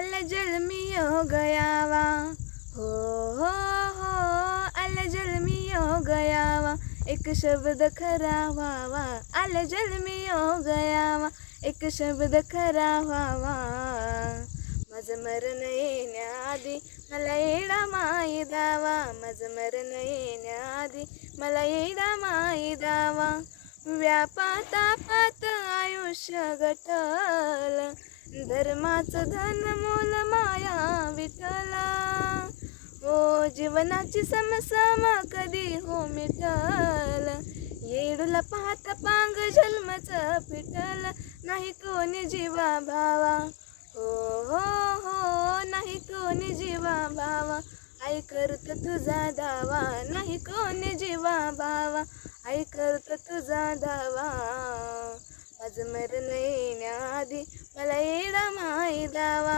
अलजल में हो गया वा, हो हो हो अलजल में हो गया वा, एक शब्द खरा व्हावा, अलजल में हो गया वा, एक शब्द खरा व्हावा. माझं मरण येण्याआधी मला येडा माई दावा, माझं मरण येण्याआधी मला येडा माई दावा. व्यापातापात आयुष्य गटल, धर्माचं धन मोल माया विठला. ओ जीवनाची समसम कधी हो मिटल, येडूला पाहत पांग जन्मच पिटल. नाही कोणी जीवा भावा, हो हो हो नाही कोणी जीवा भावा, आई करत तुझा दावा. नाही कोणी जीवा भावा, आई करत तुझा दावा. माझं मरण येण्याआधी मला येडा माई दावा.